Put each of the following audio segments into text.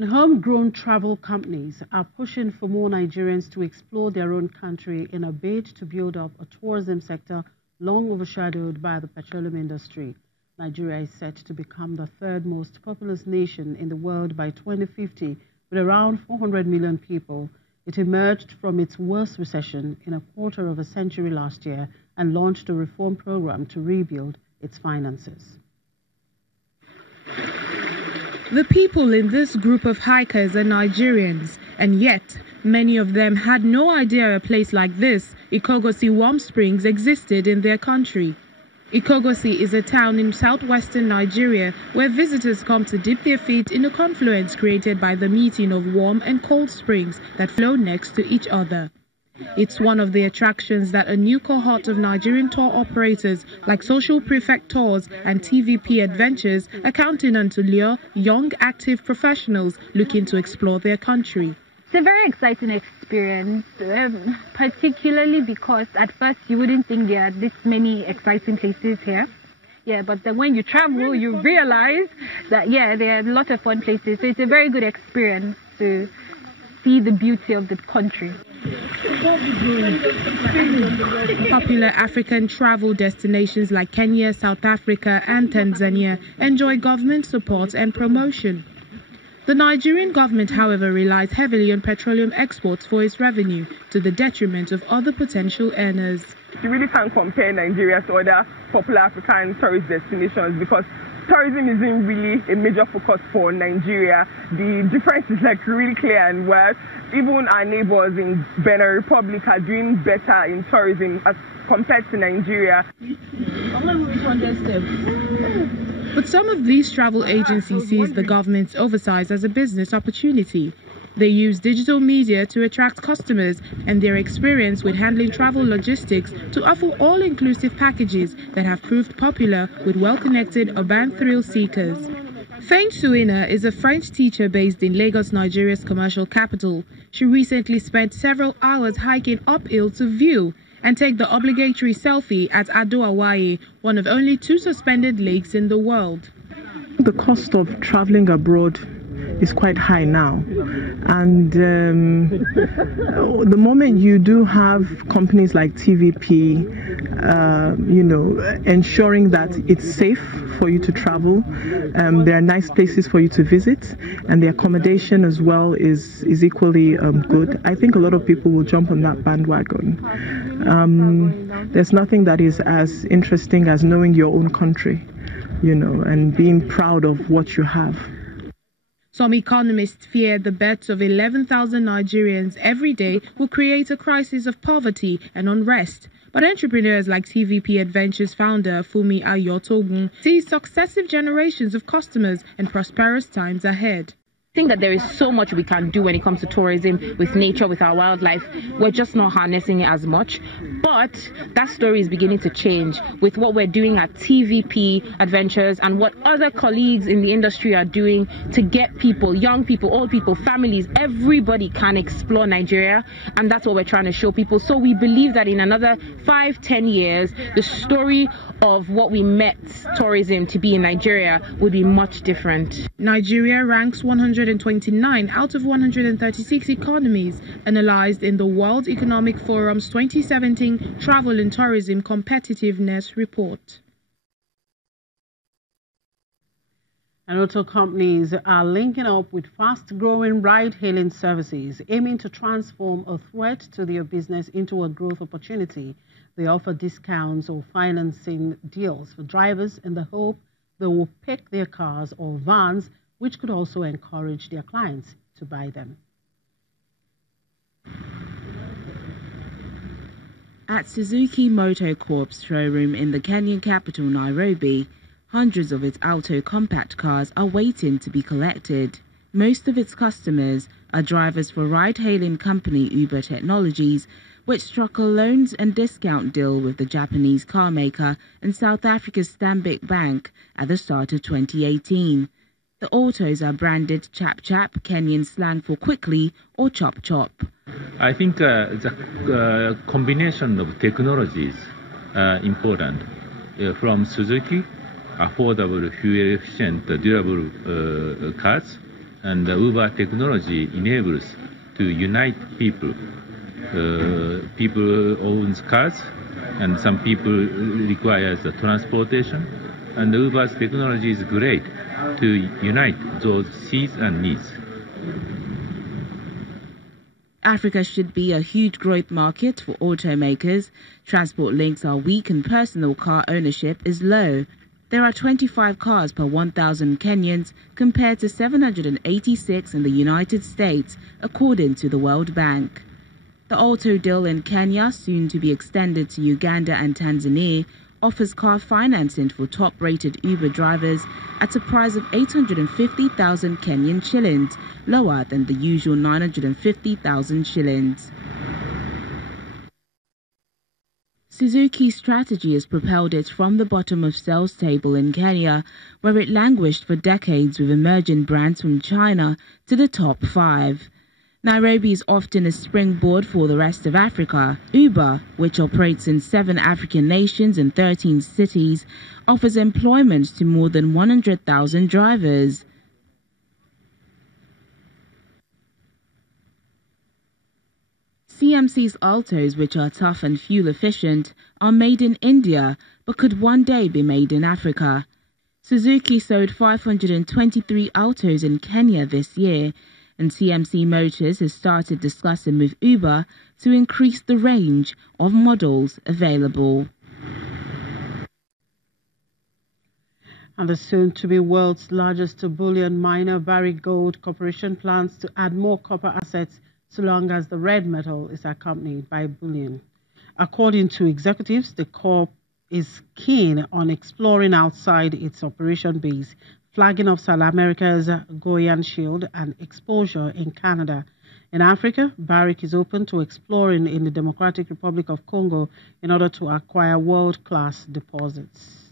And homegrown travel companies are pushing for more Nigerians to explore their own country in a bid to build up a tourism sector long overshadowed by the petroleum industry. Nigeria is set to become the third most populous nation in the world by 2050, with around 400 million people. It emerged from its worst recession in a quarter of a century last year and launched a reform program to rebuild its finances. The people in this group of hikers are Nigerians, and yet many of them had no idea a place like this, Ikogosi Warm Springs, existed in their country. Ikogosi is a town in southwestern Nigeria where visitors come to dip their feet in a confluence created by the meeting of warm and cold springs that flow next to each other. It's one of the attractions that a new cohort of Nigerian tour operators like Social Prefect Tours and TVP Adventures are counting on to lure young, active professionals looking to explore their country. It's a very exciting experience, particularly because at first you wouldn't think there are this many exciting places here. Yeah, but then when you travel, you realize that, yeah, there are a lot of fun places. So it's a very good experience to see the beauty of the country. Popular African travel destinations like Kenya, South Africa and Tanzania enjoy government support and promotion. The Nigerian government, however, relies heavily on petroleum exports for its revenue, to the detriment of other potential earners. You really can't compare Nigeria to other popular African tourist destinations because tourism isn't really a major focus for Nigeria. The difference is like really clear, and where even our neighbors in Benin Republic are doing better in tourism as compared to Nigeria. But some of these travel agencies sees the government's oversight as a business opportunity. They use digital media to attract customers and their experience with handling travel logistics to offer all-inclusive packages that have proved popular with well-connected urban thrill seekers. Faint Suina is a French teacher based in Lagos, Nigeria's commercial capital. She recently spent several hours hiking uphill to view and take the obligatory selfie at Ado Awaye, one of only 2 suspended lakes in the world. The cost of traveling abroad is quite high now, and the moment you do have companies like TVP, ensuring that it's safe for you to travel, there are nice places for you to visit, and the accommodation as well is equally good. I think a lot of people will jump on that bandwagon. There's nothing that is as interesting as knowing your own country, and being proud of what you have. Some economists fear the birth of 11,000 Nigerians every day will create a crisis of poverty and unrest. But entrepreneurs like TVP Adventures founder Fumi Ayotogun see successive generations of customers and prosperous times ahead. I think that there is so much we can do when it comes to tourism, with nature, with our wildlife. We're just not harnessing it as much. But that story is beginning to change with what we're doing at TVP Adventures and what other colleagues in the industry are doing to get people, young people, old people, families, everybody can explore Nigeria. And that's what we're trying to show people. So we believe that in another 5-10 years, the story of what we met tourism to be in Nigeria would be much different. Nigeria ranks 129 out of 136 economies analyzed in the World Economic Forum's 2017 Travel and Tourism Competitiveness Report. And auto companies are linking up with fast-growing ride-hailing services, aiming to transform a threat to their business into a growth opportunity. They offer discounts or financing deals for drivers in the hope they will pick their cars or vans, which could also encourage their clients to buy them. At Suzuki Motor Corp's showroom in the Kenyan capital, Nairobi, hundreds of its Alto compact cars are waiting to be collected. Most of its customers are drivers for ride-hailing company Uber Technologies, which struck a loans and discount deal with the Japanese car maker and South Africa's Stanbic Bank at the start of 2018. The autos are branded Chap Chap, Kenyan slang for quickly, or Chop Chop. I think the combination of technologies important. From Suzuki, affordable, fuel-efficient, durable cars, And Uber technology enables to unite people. People owns cars, and some people requires the transportation. And Uber's technology is great to unite those seats and needs. Africa should be a huge growth market for automakers. Transport links are weak and personal car ownership is low. There are 25 cars per 1,000 Kenyans compared to 786 in the United States, according to the World Bank. The auto deal in Kenya, soon to be extended to Uganda and Tanzania, offers car financing for top-rated Uber drivers at a price of 850,000 Kenyan shillings, lower than the usual 950,000 shillings. Suzuki's strategy has propelled it from the bottom of sales table in Kenya, where it languished for decades with emerging brands from China, to the top 5. Nairobi is often a springboard for the rest of Africa. Uber, which operates in 7 African nations and 13 cities, offers employment to more than 100,000 drivers. CMC's Altos, which are tough and fuel efficient, are made in India but could one day be made in Africa. Suzuki sold 523 Altos in Kenya this year, and CMC Motors has started discussing with Uber to increase the range of models available. And the soon-to-be world's largest bullion miner, Barrick Gold Corporation, plans to add more copper assets so long as the red metal is accompanied by bullion. According to executives, the corp is keen on exploring outside its operation base, flagging of South America's Goyan Shield and exposure in Canada. In Africa, Barrick is open to exploring in the Democratic Republic of Congo in order to acquire world-class deposits.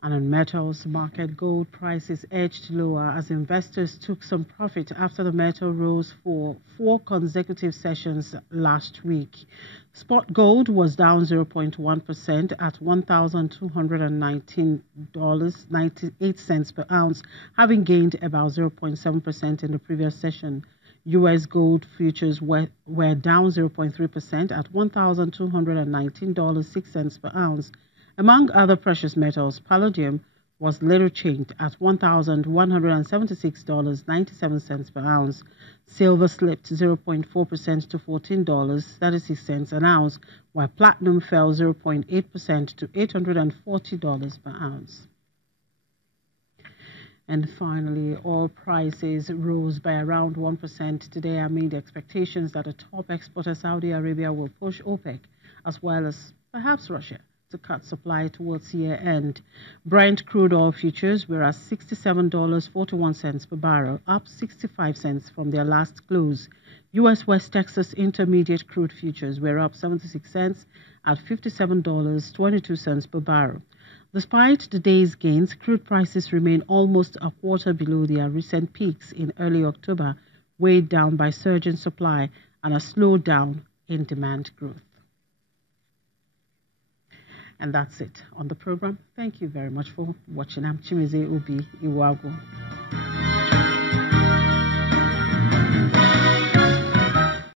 And on metals market, gold prices edged lower as investors took some profit after the metal rose for 4 consecutive sessions last week. Spot gold was down 0.1% at $1,219.98 per ounce, having gained about 0.7% in the previous session. U.S. gold futures were down 0.3% at $1,219.06 per ounce. Among other precious metals, palladium was little changed at $1,176.97 per ounce. Silver slipped 0.4% to $14.36 an ounce, while platinum fell 0.8% to $840 per ounce. And finally, oil prices rose by around 1% today amid expectations that a top exporter, Saudi Arabia, will push OPEC, as well as perhaps Russia, to cut supply towards year-end. Brent crude oil futures were at $67.41 per barrel, up 65 cents from their last close. U.S. West Texas Intermediate crude futures were up 76 cents at $57.22 per barrel. Despite the day's gains, crude prices remain almost a quarter below their recent peaks in early October, weighed down by surging supply and a slowdown in demand growth. And that's it on the program. Thank you very much for watching. I'm Chimize Obi Iwago.